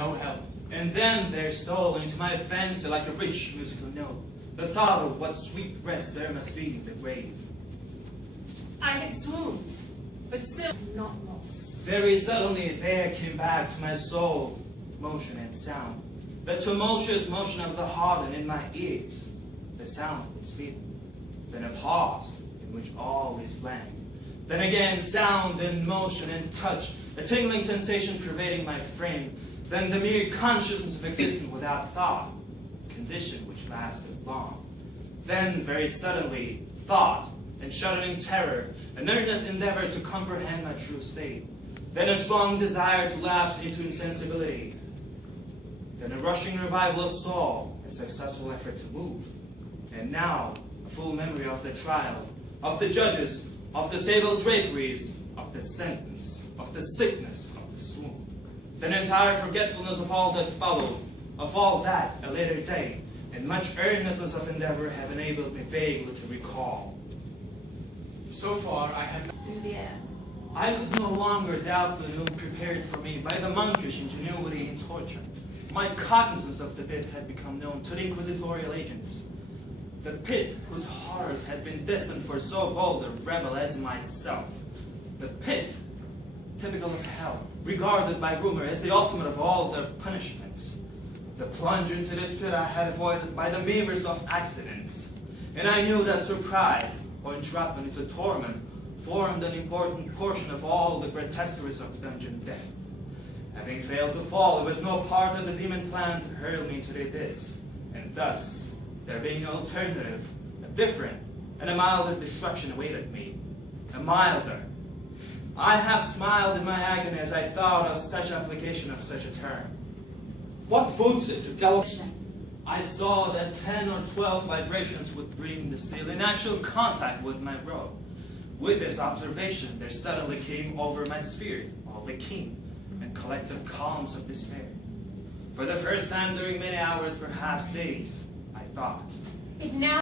no help. And then there stole into my fancy like a rich musical note the thought of what sweet rest there must be in the grave. I had swooned, but still not lost. Very suddenly there came back to my soul motion and sound, the tumultuous motion of the heart, and in my ears the sound of its beating. Then a pause in which all is blank. Then again sound and motion and touch, a tingling sensation pervading my frame. Then the mere consciousness of existence without thought, a condition which lasted long. Then very suddenly thought and shuddering terror, an earnest endeavor to comprehend my true state. Then a strong desire to lapse into insensibility. Then a rushing revival of soul and successful effort to move. And now a full memory of the trial, of the judges, of the sable draperies, of the sentence, of the sickness, of the swoon. Then entire forgetfulness of all that followed, of all that a later day, and much earnestness of endeavor have enabled me vaguely to recall. So far, I had Through the air. I could no longer doubt the doom prepared for me by the monkish ingenuity in torture. My cognizance of the pit had become known to the inquisitorial agents. The pit whose horrors had been destined for so bold a rebel as myself. The pit, typical of hell, regarded by rumor as the ultimate of all their punishments. The plunge into this pit I had avoided by the merest of accidents, and I knew that surprise or entrapment into torment formed an important portion of all the grotesqueries of dungeon death. Having failed to fall, it was no part of the demon plan to hurl me into the abyss, and thus, there being no alternative, a different and a milder destruction awaited me. A milder. I have smiled in my agony as I thought of such application of such a term. What boots it to tell I saw that 10 or 12 vibrations would bring the steel in actual contact with my robe. With this observation, there suddenly came over my spirit all the keen and collective calms of despair. For the first time during many hours, perhaps days, I thought. It now